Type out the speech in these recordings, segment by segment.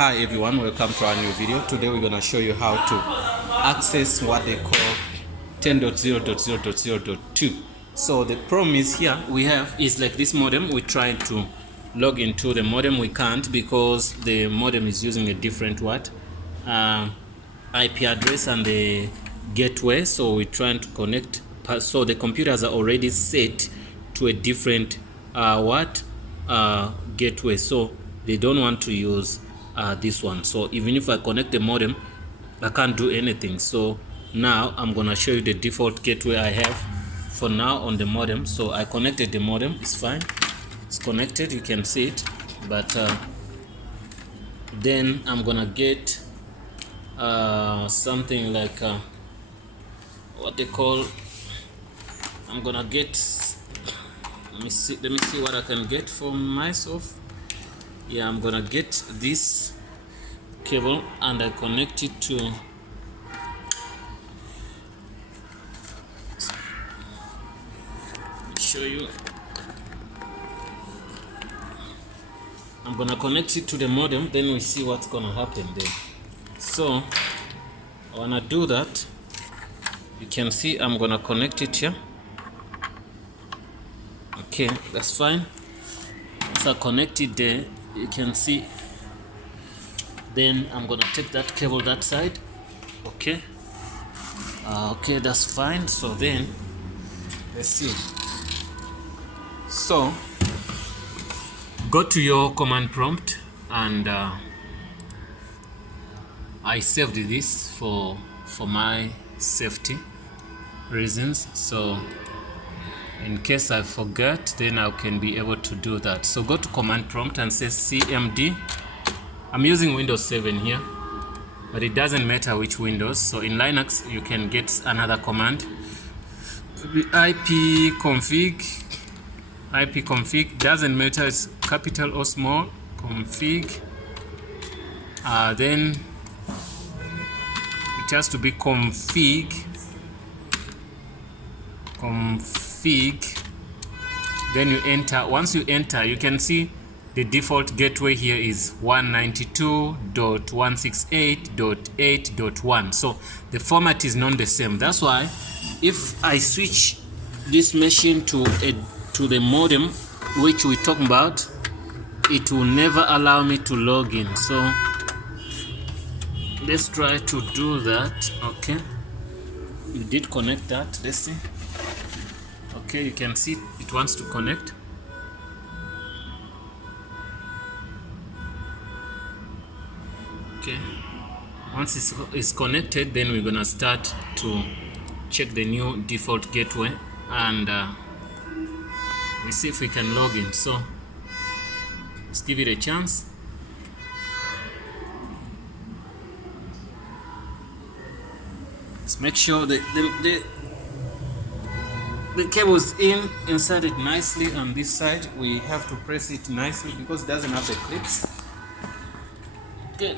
Hi everyone, welcome to our new video. Today we're going to show you how to access what they call 10.0.0.0.2. So the problem is here we have is like this modem. We try to log into the modem, we can't because the modem is using a different IP address and the gateway. So we're trying to connect, so the computers are already set to a different gateway, so they don't want to use this one. So even if I connect the modem, I can't do anything. So now I'm gonna show you the default gateway I have for now on the modem. So I connected the modem, it's fine, it's connected, you can see it, but then I'm gonna get something like what they call, I'm gonna get, let me see what I can get for myself. Yeah, I'm gonna get this cable and I connect it to, let me show you. I'm gonna connect it to the modem, then we see what's gonna happen there. So when I do that, you can see I'm gonna connect it here. Okay, that's fine. Once I connect it there, you can see, then I'm gonna take that cable that side. Okay, okay, that's fine. So then let's see. So go to your command prompt, and I saved this for my safety reasons, so in case I forget, then I can be able to do that. So go to command prompt and say cmd. I'm using Windows 7 here, but it doesn't matter which Windows. So in Linux you can get another command, ipconfig. Ipconfig doesn't matter, it's capital or small, config. Then it has to be config. Then you enter. Once you enter, you can see the default gateway here is 192.168.8.1. so the format is not the same. That's why if I switch this machine to the modem which we're talking about, it will never allow me to log in. So let's try to do that. Okay, you did connect that, let's see. Okay, you can see it wants to connect. Okay, once it's connected, then we're gonna start to check the new default gateway, and we see if we can log in. So let's give it a chance. Let's make sure the cable is inside it nicely. On this side we have to press it nicely because it doesn't have the clips. Okay,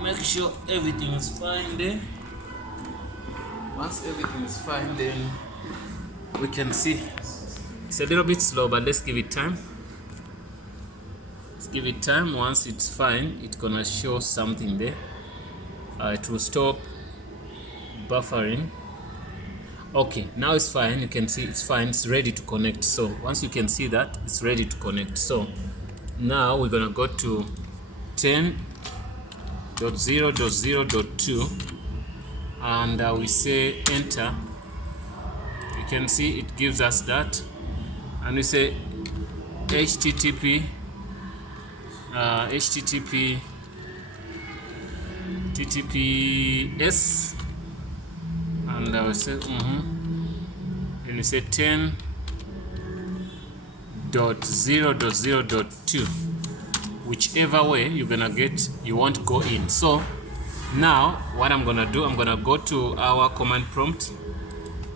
make sure everything is fine there. Once everything is fine, then we can see. It's a little bit slow, but let's give it time. Let's give it time. Once it's fine, it's gonna show something there. It will stop buffering. Okay, now it's fine. You can see it's fine, it's ready to connect. So once you can see that, it's ready to connect. So now we're gonna go to 10.0.0.2 and we say enter. You can see it gives us that, and we say https, and I will say and we say 10.0.0.2, whichever way you're gonna get, you won't go in. So now what I'm gonna do, I'm gonna go to our command prompt,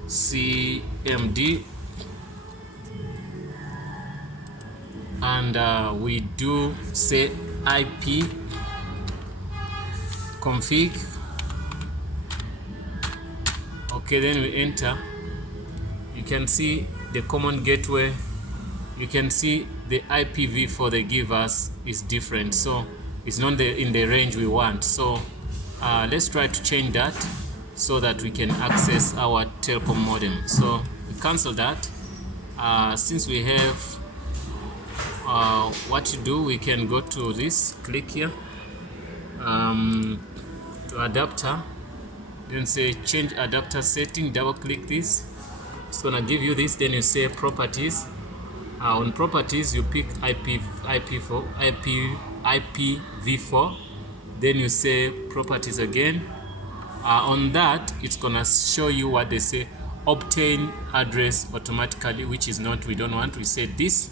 cmd, and we do say ip config. Okay, then we enter. You can see the common gateway. You can see the IPv4 they give us is different. So it's not in the range we want. So let's try to change that so that we can access our Telkom modem. So we cancel that. Since we have what to do, we can go to this, click here to adapter, then say change adapter setting, double click this. It's gonna give you this. Then you say properties. On properties you pick IPv4, then you say properties again. On that it's gonna show you what they say, obtain address automatically, which is not, we don't want. We say this.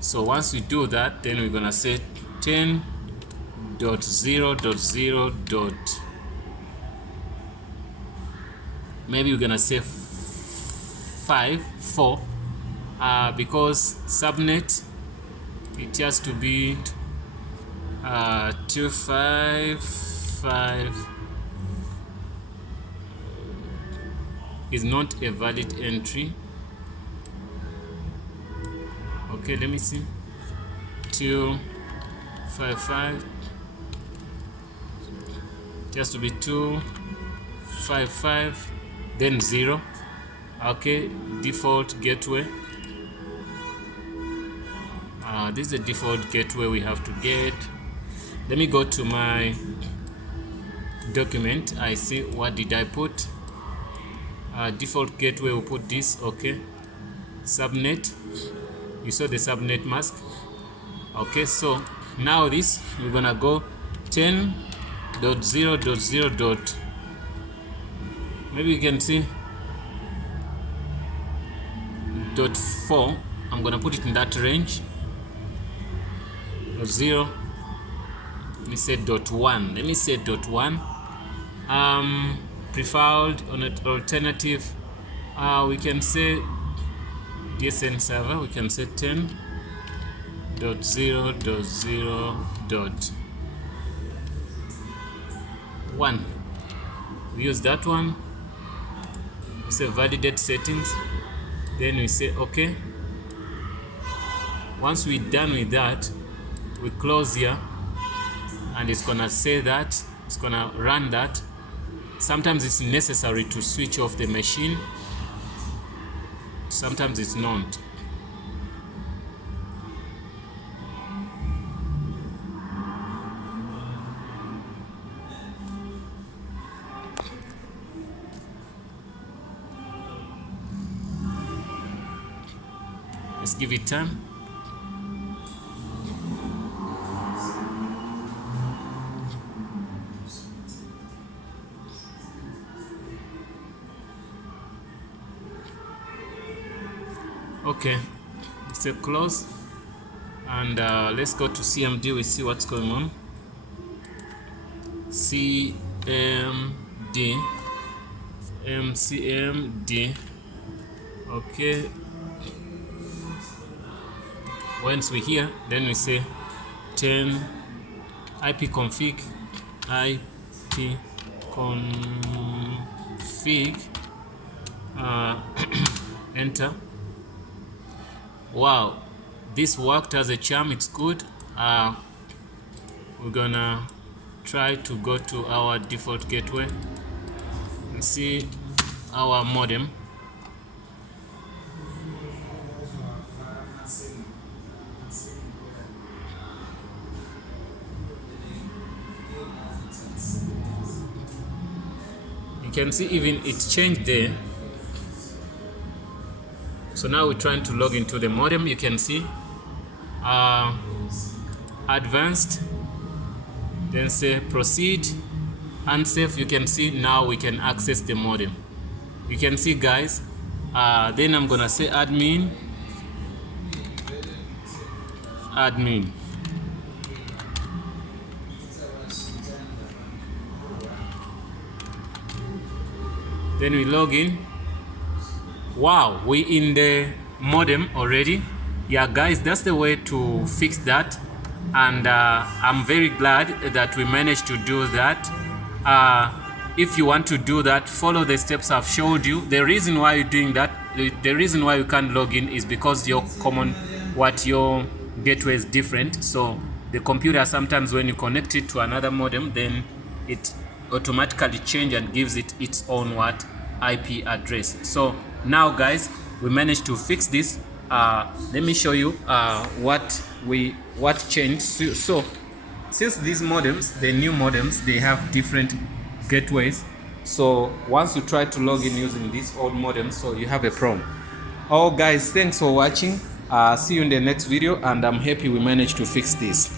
So once we do that, then we're gonna say 10.0.0. Maybe we're gonna say 4 because subnet it has to be 255 is not a valid entry. Okay, let me see. 255, it has to be 255 then 0. Okay, default gateway. This is the default gateway we have to get. Let me go to my document. I see, what did I put? Default gateway, we'll put this. Okay, subnet, you saw the subnet mask. Okay, so now this, we're gonna go 10.0.0. Maybe you can see .4. I'm gonna put it in that range. 0. Let me say .1. Let me say .1. Preferred on an alternative, we can say DSN server. We can say 10.0.0.1. We use that one. We say validate settings. Then we say okay. Once we're done with that, we close here, and it's gonna say that it's gonna run that. Sometimes it's necessary to switch off the machine, sometimes it's not. Let's give it time. Okay, let's say close, and let's go to CMD. We see what's going on. CMD. Okay, once we're here, then we say 10 ipconfig enter. Wow, this worked as a charm. It's good. We're gonna try to go to our default gateway and see our modem. You can see even it's changed there. So now we're trying to log into the modem. You can see advanced, then say proceed, unsafe. You can see now we can access the modem. You can see, guys. Then I'm gonna say admin. Then we log in. Wow, we in the modem already. Yeah, guys, that's the way to fix that, and I'm very glad that we managed to do that. If you want to do that, follow the steps I've showed you. The reason why you're doing that, the reason why you can't log in is because your gateway is different. So the computer, sometimes when you connect it to another modem, then it automatically change and gives it its own what IP address. So now guys, we managed to fix this. Let me show you what changed. So since these modems, the new modems, they have different gateways. So once you try to log in using these old modems, so you have a problem. Oh guys, thanks for watching. See you in the next video, and I'm happy we managed to fix this.